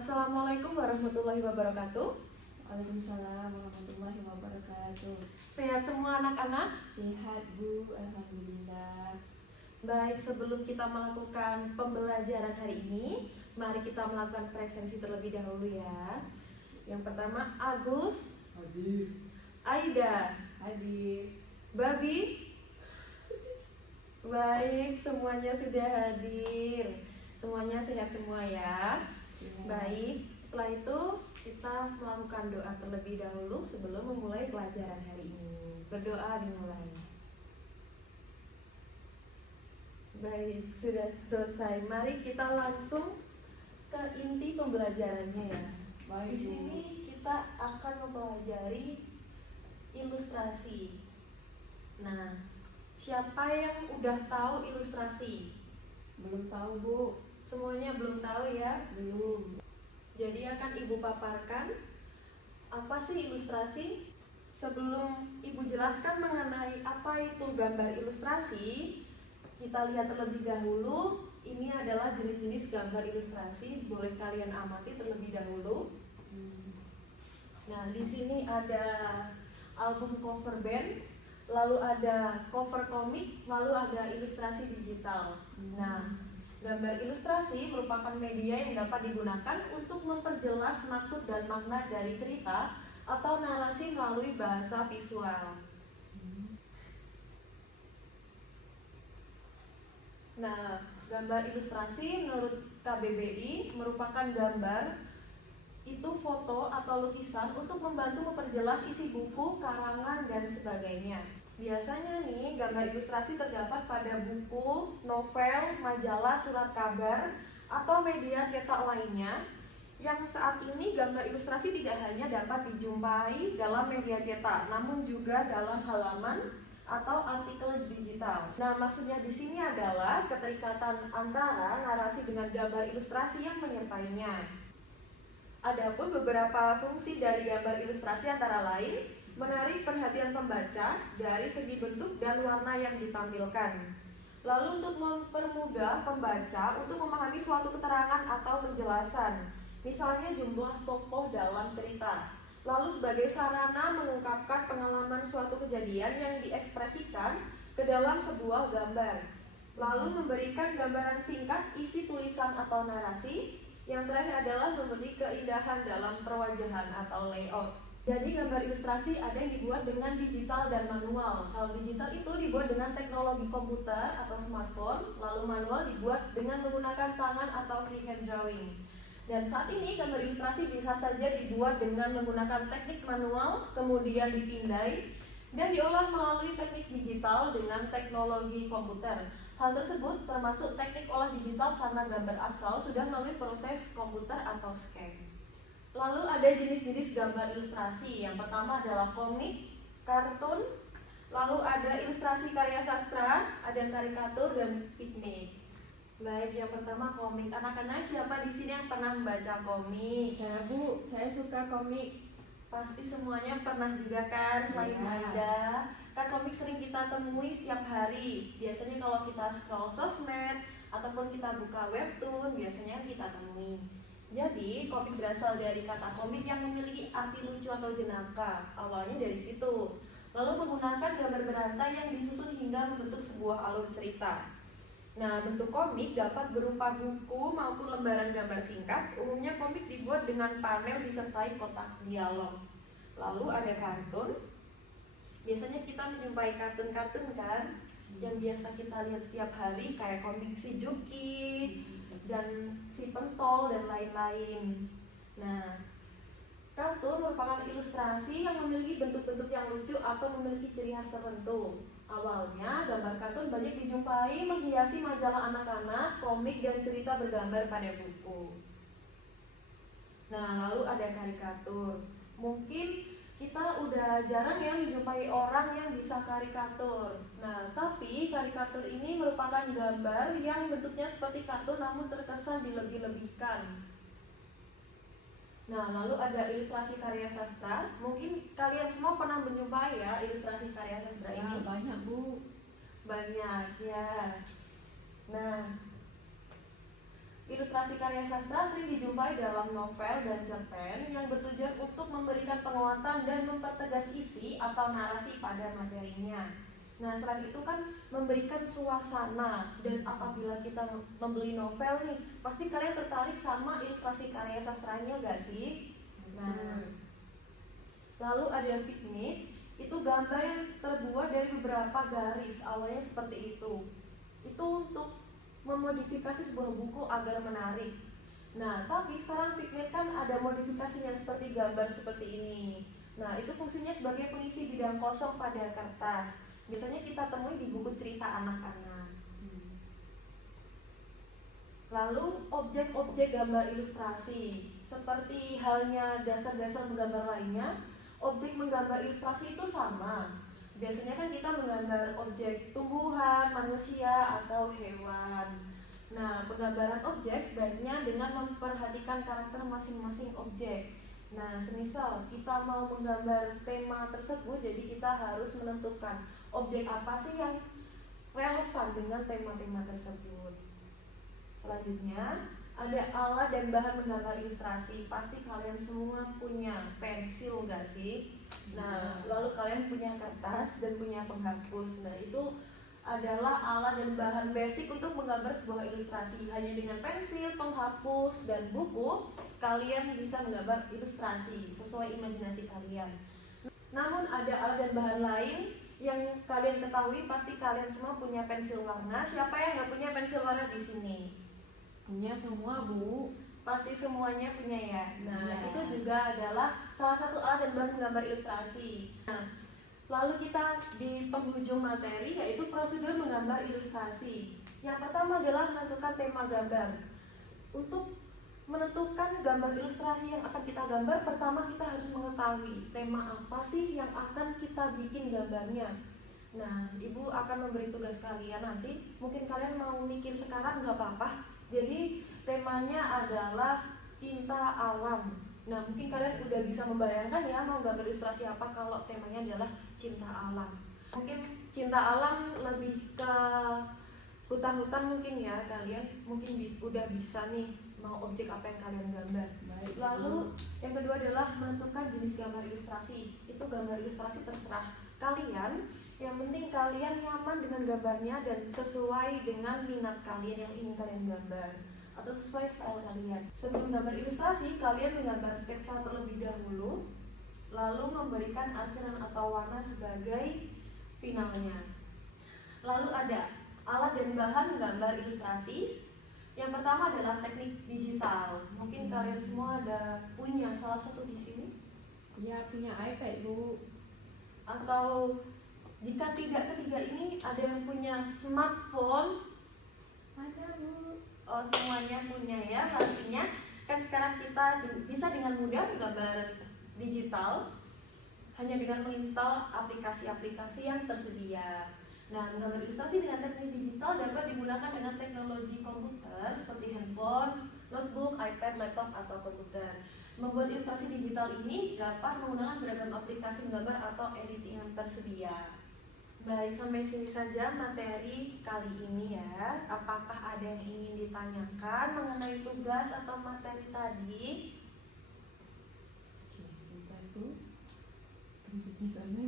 Assalamualaikum warahmatullahi wabarakatuh. Waalaikumsalam warahmatullahi wabarakatuh. Sehat semua anak-anak? Sehat Bu, alhamdulillah. Baik, sebelum kita melakukan pembelajaran hari ini, mari kita melakukan presensi terlebih dahulu ya. Yang pertama, Agus, Hadir. Aida, Hadir. Babi. Baik, semuanya sudah hadir. Semuanya sehat semua ya. Baik, setelah itu kita melakukan doa terlebih dahulu sebelum memulai pelajaran hari ini. Berdoa dimulai. Baik, sudah selesai. Mari kita langsung ke inti pembelajarannya ya. Baik, Di Bu. sini kita akan mempelajari ilustrasi. Nah, siapa yang udah tahu ilustrasi? Belum tahu Bu. Semuanya belum tahu ya? Belum. Jadi akan Ibu paparkan apa sih ilustrasi. Sebelum Ibu jelaskan mengenai apa itu gambar ilustrasi, kita lihat terlebih dahulu. Ini adalah jenis-jenis gambar ilustrasi. Boleh kalian amati terlebih dahulu. Nah, di sini ada album cover band, lalu ada cover komik, lalu ada ilustrasi digital. Nah, gambar ilustrasi merupakan media yang dapat digunakan untuk memperjelas maksud dan makna dari cerita atau narasi melalui bahasa visual. Nah, gambar ilustrasi menurut KBBI merupakan gambar itu foto atau lukisan untuk membantu memperjelas isi buku, karangan, dan sebagainya. Biasanya nih, gambar ilustrasi terdapat pada buku, novel, majalah, surat kabar, atau media cetak lainnya. Yang saat ini gambar ilustrasi tidak hanya dapat dijumpai dalam media cetak, namun juga dalam halaman atau artikel digital. Nah, maksudnya di sini adalah keterikatan antara narasi dengan gambar ilustrasi yang menyertainya. Adapun beberapa fungsi dari gambar ilustrasi antara lain menarik perhatian pembaca dari segi bentuk dan warna yang ditampilkan. Lalu untuk mempermudah pembaca untuk memahami suatu keterangan atau penjelasan, misalnya jumlah tokoh dalam cerita. Lalu sebagai sarana mengungkapkan pengalaman suatu kejadian yang diekspresikan ke dalam sebuah gambar. Lalu memberikan gambaran singkat isi tulisan atau narasi. Yang terakhir adalah memberi keindahan dalam perwajahan atau layout. Jadi gambar ilustrasi ada yang dibuat dengan digital dan manual. Kalau digital itu dibuat dengan teknologi komputer atau smartphone, lalu manual dibuat dengan menggunakan tangan atau freehand drawing. Dan saat ini gambar ilustrasi bisa saja dibuat dengan menggunakan teknik manual, kemudian dipindai, dan diolah melalui teknik digital dengan teknologi komputer. Hal tersebut termasuk teknik olah digital karena gambar asal sudah melalui proses komputer atau scan. Lalu ada jenis-jenis gambar ilustrasi. Yang pertama adalah komik, kartun, lalu ada ilustrasi karya sastra, ada karikatur dan piknik. Baik, yang pertama komik. Anak-anak siapa di sini yang pernah membaca komik? Saya Bu, saya suka komik. Pasti semuanya pernah juga kan, selain Iya. Aida. Kan komik sering kita temui setiap hari. Biasanya kalau kita scroll sosmed ataupun kita buka webtoon, biasanya kita temui. Jadi, komik berasal dari kata komik yang memiliki arti lucu atau jenaka. Awalnya dari situ. Lalu menggunakan gambar berantai yang disusun hingga membentuk sebuah alur cerita. Nah, bentuk komik dapat berupa buku maupun lembaran gambar singkat. Umumnya komik dibuat dengan panel disertai kotak dialog. Lalu ada kartun. Biasanya kita menjumpai kartun-kartun kan, yang biasa kita lihat setiap hari kayak komik si Juki dan si Pentol dan lain-lain. Nah, kartun merupakan ilustrasi yang memiliki bentuk-bentuk yang lucu atau memiliki ciri khas tertentu. Awalnya, gambar kartun banyak dijumpai menghiasi majalah anak-anak, komik, dan cerita bergambar pada buku. Nah, lalu ada karikatur. Mungkin kita udah jarang ya menjumpai orang yang bisa karikatur. Nah, tapi karikatur ini merupakan gambar yang bentuknya seperti kartun namun terkesan dilebih-lebihkan. Nah, lalu ada ilustrasi karya sastra. Mungkin kalian semua pernah menjumpai ya ilustrasi karya sastra Ya, ini. banyak Bu. Banyak ya. Nah, Ilustrasi karya sastra sering dijumpai dalam novel dan cerpen yang bertujuan untuk memberikan penguatan dan mempertegas isi atau narasi pada materinya. Nah, selain itu kan memberikan suasana, dan apabila kita membeli novel nih, pasti kalian tertarik sama ilustrasi karya sastranya gak sih? Nah, lalu ada vignette, itu gambar yang terbuat dari beberapa garis, awalnya seperti itu. Itu untuk memodifikasi sebuah buku agar menarik. Nah, tapi sekarang vignette kan ada modifikasinya seperti gambar seperti ini. Nah, itu fungsinya sebagai pengisi bidang kosong pada kertas. Biasanya kita temui di buku cerita anak-anak. Lalu objek-objek gambar ilustrasi, seperti halnya dasar-dasar menggambar lainnya, objek menggambar ilustrasi itu sama. Biasanya kan kita menggambar objek tumbuhan, manusia, atau hewan. Nah, penggambaran objek sebaiknya dengan memperhatikan karakter masing-masing objek. Nah, semisal kita mau menggambar tema tersebut, jadi kita harus menentukan objek apa sih yang relevan dengan tema-tema tersebut. Selanjutnya, ada alat dan bahan menggambar ilustrasi. Pasti kalian semua punya pensil nggak sih? Nah, lalu kalian punya kertas dan punya penghapus. Nah, itu adalah alat dan bahan basic untuk menggambar sebuah ilustrasi. Hanya dengan pensil, penghapus, dan buku, kalian bisa menggambar ilustrasi sesuai imajinasi kalian. Namun ada alat dan bahan lain yang kalian ketahui, pasti kalian semua punya pensil warna. Siapa yang nggak punya pensil warna di sini? Punya semua, Bu. Pasti semuanya punya ya. Nah, Ya. itu juga adalah salah satu alat dan bahan menggambar ilustrasi. Nah, lalu kita di penghujung materi, yaitu prosedur menggambar ilustrasi. Yang pertama adalah menentukan tema gambar. Untuk menentukan gambar ilustrasi yang akan kita gambar, pertama kita harus mengetahui tema apa sih yang akan kita bikin gambarnya. Nah, Ibu akan memberi tugas kalian nanti. Mungkin kalian mau mikir sekarang nggak apa-apa. Jadi temanya adalah cinta alam. Nah, mungkin kalian udah bisa membayangkan ya mau gambar ilustrasi apa kalau temanya adalah cinta alam. Mungkin cinta alam lebih ke hutan-hutan mungkin ya, kalian mungkin udah bisa nih mau objek apa yang kalian gambar. Baik. Lalu yang kedua adalah menentukan jenis gambar ilustrasi. Itu gambar ilustrasi terserah kalian. Yang penting kalian nyaman dengan gambarnya dan sesuai dengan minat kalian yang ingin kalian gambar, atau sesuai style kalian. Sebelum gambar ilustrasi, kalian menggambar sketsa terlebih dahulu, lalu memberikan arsinan atau warna sebagai finalnya. Lalu ada alat dan bahan menggambar ilustrasi. Yang pertama adalah teknik digital. Mungkin kalian semua ada punya salah satu di sini. Ya, punya iPad, Bu. Atau jika tidak ketiga ini ada yang punya smartphone. Ada, Bu. Oh, semuanya punya ya pastinya. Kan sekarang kita bisa dengan mudah menggambar digital hanya dengan menginstal aplikasi-aplikasi yang tersedia. Nah, menggambar ilustrasi dengan teknik digital dapat digunakan dengan teknologi komputer seperti handphone, notebook, iPad, laptop, atau komputer. Membuat ilustrasi digital ini dapat menggunakan beragam aplikasi menggambar atau editing yang tersedia. Baik, sampai sini saja materi kali ini ya. Apakah ada yang ingin ditanyakan mengenai tugas atau materi tadi? Oke, sebentar, Bu. Di sana.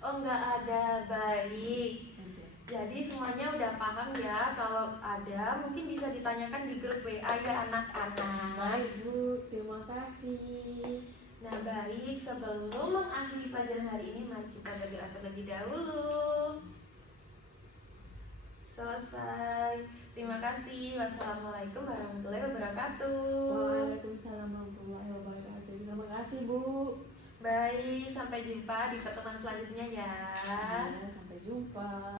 Oh, nggak ada. Baik. Ada. Jadi semuanya udah paham ya. Kalau ada mungkin bisa ditanyakan di grup WA ya anak-anak. Baik, Bu. Terima kasih. Nah, baik, sebelum mengakhiri pelajaran hari ini, mari kita berdoa terlebih dahulu. Selesai. Terima kasih. Wassalamualaikum warahmatullahi wabarakatuh. Waalaikumsalam warahmatullahi wabarakatuh. Terima kasih, Bu. Baik, sampai jumpa di pertemuan selanjutnya ya. Ya, sampai jumpa.